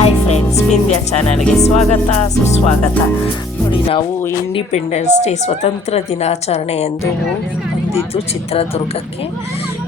Hi friends Bindya ಚಾನಲ್ಗೆ ಸ್ವಾಗತ, ಸುಸ್ವಾಗತ. ನೋಡಿ, ನಾವು ಇಂಡಿಪೆಂಡೆನ್ಸ್ ಡೇ ಸ್ವತಂತ್ರ ದಿನಾಚರಣೆ ಎಂದು ಬಂದಿದ್ದು ಚಿತ್ರದುರ್ಗಕ್ಕೆ.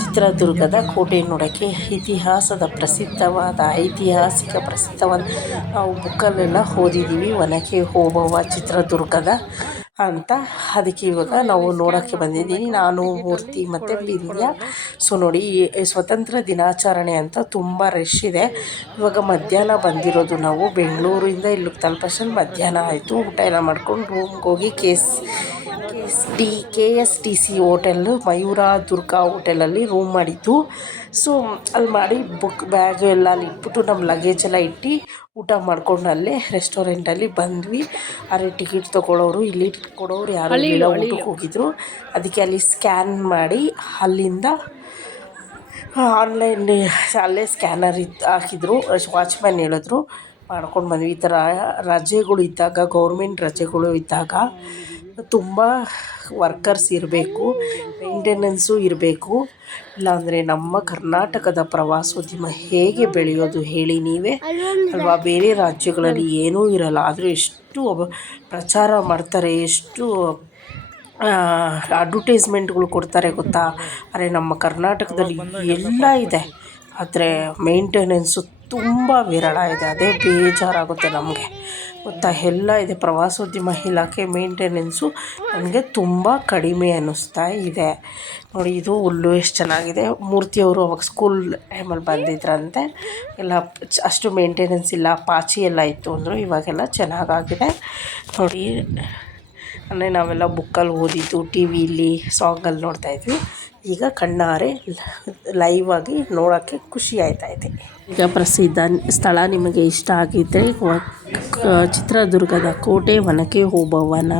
ಚಿತ್ರದುರ್ಗದ ಕೋಟೆ ನೋಡೋಕ್ಕೆ ಇತಿಹಾಸದ ಪ್ರಸಿದ್ಧವಾದ, ಐತಿಹಾಸಿಕ ಪ್ರಸಿದ್ಧವಾದ ನಾವು ಬುಕ್ಕಲ್ಲೆಲ್ಲ ಓದಿದ್ದೀವಿ, ಒನಕೆ ಓಬವ್ವ ಚಿತ್ರದುರ್ಗದ. ಅಂತ ಅದಕ್ಕೆ ಇವಾಗ ನಾವು ನೋಡೋಕ್ಕೆ ಬಂದಿದ್ದೀನಿ. ನಾನು ಮೂರ್ತಿ ಮತ್ತು ಬಿಂದ್ಯ. ಸೊ ನೋಡಿ, ಈ ಸ್ವತಂತ್ರ ದಿನಾಚರಣೆ ಅಂತ ತುಂಬ ರಶ್ ಇದೆ. ಇವಾಗ ಮಧ್ಯಾಹ್ನ ಬಂದಿರೋದು ನಾವು ಬೆಂಗಳೂರಿಂದ ಇಲ್ಲಿಗೆ ತಲುಪಷ್ಟು ಮಧ್ಯಾಹ್ನ ಆಯಿತು. ಊಟ ಎಲ್ಲ ಮಾಡ್ಕೊಂಡು ರೂಮ್ಗೆ ಹೋಗಿ K S K S D K S T C hotel Mayura Durga ಹೋಟೆಲಲ್ಲಿ ರೂಮ್ ಮಾಡಿದ್ದು. ಸೊ ಅಲ್ಲಿ ಮಾಡಿ ಬುಕ್ ಬ್ಯಾಗು ಎಲ್ಲ ಅಲ್ಲಿ ಇಟ್ಬಿಟ್ಟು ನಮ್ಮ ಲಗೇಜ್ ಎಲ್ಲ ಇಟ್ಟು ಊಟ ಮಾಡ್ಕೊಂಡು ಅಲ್ಲೇ ರೆಸ್ಟೋರೆಂಟಲ್ಲಿ ಬಂದ್ವಿ. ಆದರೆ ಟಿಕೆಟ್ ತೊಗೊಳೋರು ಇಲ್ಲಿ ಕೊಡೋರು ಯಾರು ಇಲ್ಲ ಊಟಕ್ಕೆ ಹೋಗಿದ್ರು. ಅದಕ್ಕೆ ಅಲ್ಲಿ ಸ್ಕ್ಯಾನ್ ಮಾಡಿ ಅಲ್ಲಿಂದ ಆನ್ಲೈನ್ ಅಲ್ಲೇ ಸ್ಕ್ಯಾನರ್ ಇತ್ತು ಹಾಕಿದ್ರು. ವಾಚ್ಮ್ಯಾನ್ ಹೇಳಿದ್ರು. ಮಾಡ್ಕೊಂಡು ಬಂದ್ವಿ. ಈ ಥರ ರಜೆಗಳು ಇದ್ದಾಗ ಗೌರ್ಮೆಂಟ್ ರಜೆಗಳು ಇದ್ದಾಗ ತುಂಬ ವರ್ಕರ್ಸ್ ಇರಬೇಕು ಮೇಂಟೆನೆನ್ಸು ಇರಬೇಕು. ಇಲ್ಲಾಂದರೆ ನಮ್ಮ ಕರ್ನಾಟಕದ ಪ್ರವಾಸೋದ್ಯಮ ಹೇಗೆ ಬೆಳೆಯೋದು ಹೇಳಿ ನೀವೇ. ಅಲ್ವಾ? ಬೇರೆ ರಾಜ್ಯಗಳಲ್ಲಿ ಏನೂ ಇರಲ್ಲ. ಆದರೂ ಎಷ್ಟು ಪ್ರಚಾರ ಮಾಡ್ತಾರೆ, ಎಷ್ಟು ಅಡ್ವಟೈಸ್ಮೆಂಟ್ಗಳು ಕೊಡ್ತಾರೆ ಗೊತ್ತಾ? ಅರೆ ನಮ್ಮ ಕರ್ನಾಟಕದಲ್ಲಿ ಎಲ್ಲ ಇದೆ. ಆದರೆ ಮೇಂಟೆನೆನ್ಸು ತುಂಬ ವಿರಳ ಇದೆ. ಅದೇ ಬೇಜಾರಾಗುತ್ತೆ ನಮಗೆ. ಗೊತ್ತಾ? ಎಲ್ಲ ಇದೆ. ಪ್ರವಾಸೋದ್ಯಮ ಇಲಾಖೆ ಮೇಂಟೆನೆನ್ಸು ನನಗೆ ತುಂಬ ಕಡಿಮೆ ಅನ್ನಿಸ್ತಾ ಇದೆ. ನೋಡಿ, ಇದು ಹುಲ್ಲು ಎಷ್ಟು ಚೆನ್ನಾಗಿದೆ. ಮೂರ್ತಿಯವರು ಅವಾಗ ಸ್ಕೂಲ್ ಟೈಮಲ್ಲಿ ಬಂದಿದ್ರಂತೆ. ಎಲ್ಲ ಅಷ್ಟು ಮೇಂಟೆನೆನ್ಸ್ ಇಲ್ಲ. ಪಾಚಿ ಎಲ್ಲ ಇತ್ತು ಅಂದರು ಇವಾಗೆಲ್ಲ ಚೆನ್ನಾಗಾಗಿದೆ. ನೋಡಿ ಅಂದರೆ ನಾವೆಲ್ಲ ಬುಕ್ಕಲ್ಲಿ ಓದಿದ್ದು, ಟಿ ವಿಲಿ, ಸಾಂಗಲ್ಲಿ ನೋಡ್ತಾಯಿದ್ವಿ ಈಗ ಕಣ್ಣಾರೆ ಲೈವ್ ಆಗಿ ನೋಡೋಕ್ಕೆ ಖುಷಿ ಇದೆ. ಈಗ ಪ್ರಸಿದ್ಧ ಸ್ಥಳ ನಿಮಗೆ ಇಷ್ಟ ಆಗಿದ್ದರೆ ಚಿತ್ರದುರ್ಗದ ಕೋಟೆ ಒನಕೆ ಓಬವ್ವನ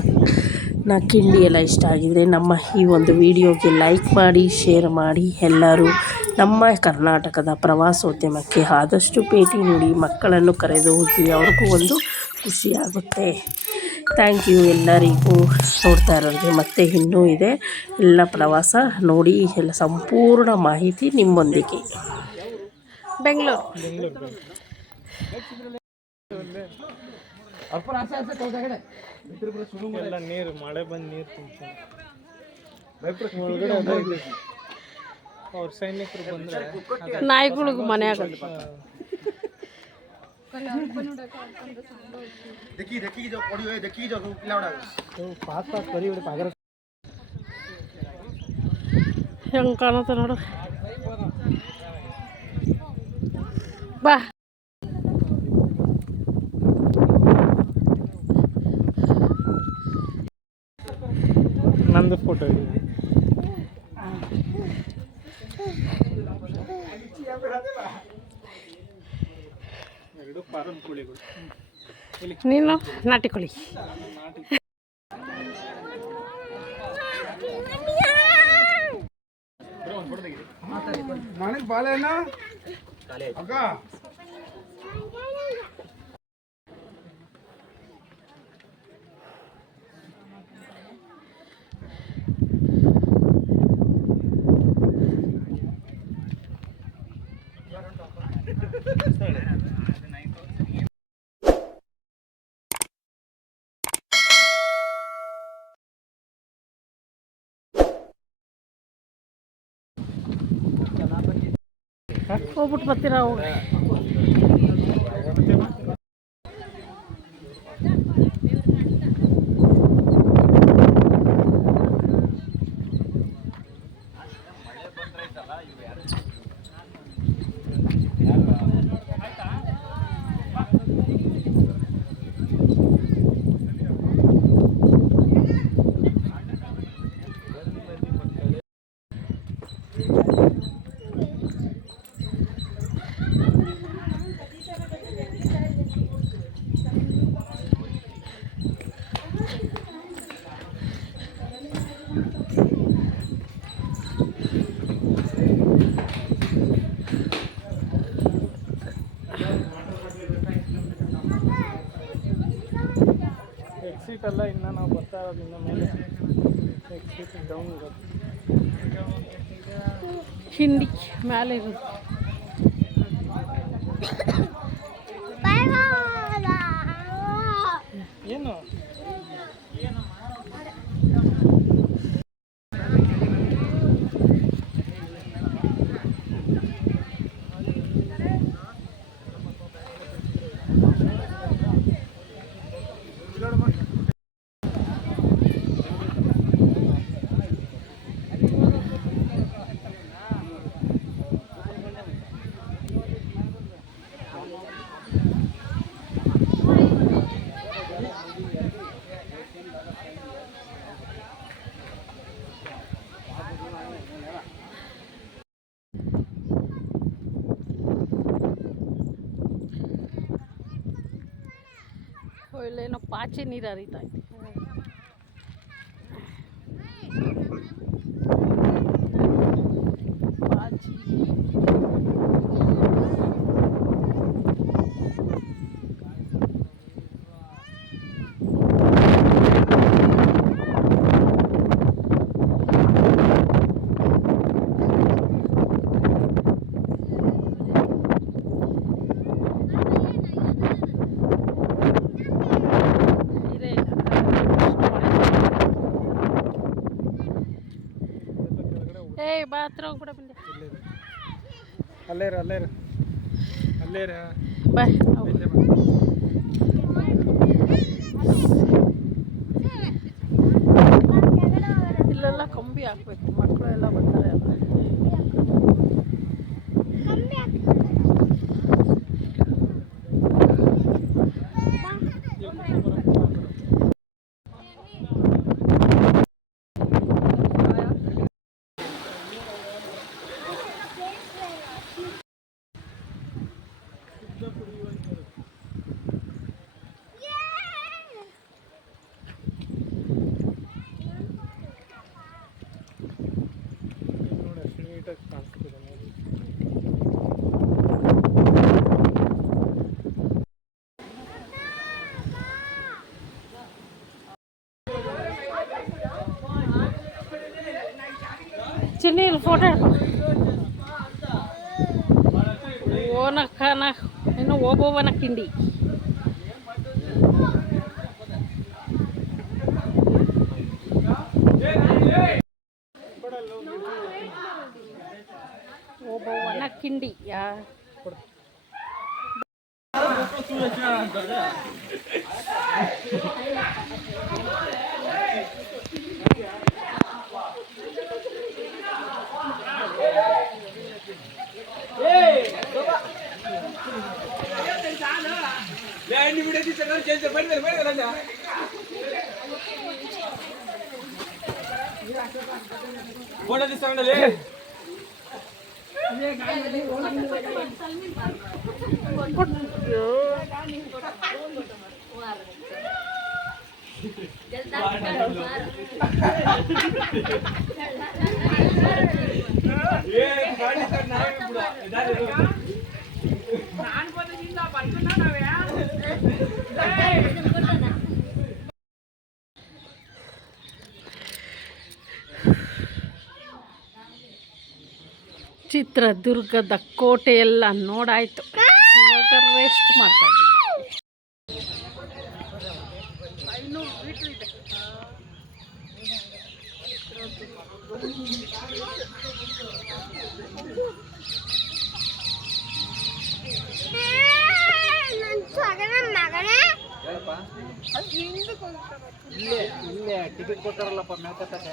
ನ ಕಿಂಡಿ ಎಲ್ಲ ಇಷ್ಟ ಆಗಿದ್ದರೆ ನಮ್ಮ ಈ ಒಂದು ವಿಡಿಯೋಗೆ ಲೈಕ್ ಮಾಡಿ ಶೇರ್ ಮಾಡಿ ಎಲ್ಲರೂ ನಮ್ಮ ಕರ್ನಾಟಕದ ಪ್ರವಾಸೋದ್ಯಮಕ್ಕೆ ಆದಷ್ಟು ಭೇಟಿ ನೀಡಿ ಮಕ್ಕಳನ್ನು ಕರೆದು ಹೋಗಿ ಅವ್ರಿಗೂ ಒಂದು ಖುಷಿಯಾಗುತ್ತೆ ಥ್ಯಾಂಕ್ ಯು ಎಲ್ಲರಿಗೂ ನೋಡ್ತಾ ಇರೋರಿಗೆ ಮತ್ತೆ ಇನ್ನೂ ಇದೆ. ಎಲ್ಲ ಪ್ರವಾಸ ನೋಡಿ ಎಲ್ಲ ಸಂಪೂರ್ಣ ಮಾಹಿತಿ ನಿಮ್ಮೊಂದಿಗೆ. ಬೆಂಗಳೂರು. ಮಳೆ ಬಂದು ನೀರು ಅವ್ರ ಸೈನಿಕರು ಬಂದ್ರೆ ನಾಯಿಗಳಿಗೆ ಮನೆ ଦେଖି ଦେଖି ଯାଉ ପଡ଼ିବ ଦେଖିକି ଯାଉ ପିଲାଗୁଡ଼ାକ ପାସ୍ ପାସ୍ କରି ଗୋଟେ ପାଗରେ ಹೆಂಗೆ ಕಾಣತ್ತ ನೋಡು ಬಾ ನೀನು? ನಾಟಿ ಕೋಳಿ. ಮನೆಗೆ ಬಾಳೆನ ಅಕ್ಕ. ಹೋಗ್ಬಿಟ್ಟು ಬರ್ತೀರಾ? ಹೋಗಿ ಕಂಪ್ಲೀಟ್ ಅಲ್ಲ ನಾವು ಬರ್ತಾ ಇರೋದು ಇನ್ನು ಮೇಲೆ. ನೆಕ್ಸ್ಟ್ ವೀಕ್ ಡೌನ್ ಇರೋದು. ಹಿಂಡಿ ಮೇಲೆ ಇರೋದು. ಏನು? ಇಲ್ಲೇನೋ ಪಾಚಿ ನೀರು ಹರಿತಾ ಇದೆ ಪಾಚಿ ನೀರೇ ಇಲ್ಲ. ಏಯ್ ಬಾ ಹತ್ರ ಹೋಗ್ಬಿಡ ಬಂದೆ. ಅಲ್ಲೇ ಅಲ್ಲೇರ ಅಲ್ಲೇರ ಇರು. ಅಲ್ಲೇ ಇರು. ಬಾಯ್ ಇಲ್ಲೇ ಇಲ್ಲೆಲ್ಲ ಕಂಬಿ ಹಾಕ್ಬೇಕು. ಮಕ್ಕಳು ಎಲ್ಲ ಬರ್ತಾರೆ ಅಲ್ಲ sini foto. Wana kana ini wobo wana kindi. Wobo wana kindi ya. ಚಿನ್ನಿ ಇಲ್ಲಿ ಫೋಟೋ ಹಿಡ್ಕೊ ಓನಕ್ಕನ ಇನ್ನು ಓಬೋವನ ಕಿಂಡಿ ಓಬೋವನ ಕಿಂಡಿ ಯಾ ಚಿತ್ರದುರ್ಗದ ಕೋಟೆ ಎಲ್ಲ ನೋಡಾಯ್ತು. ಇವಾಗ ರೆಸ್ಟ್ ಮಾಡ್ತಾ ಟಿಕೆಟ್ ಕೊಟ್ಟಾರಲ್ಲಪ್ಪ ಮೇಲ್ಕತ್ತಕ್ಕೆ.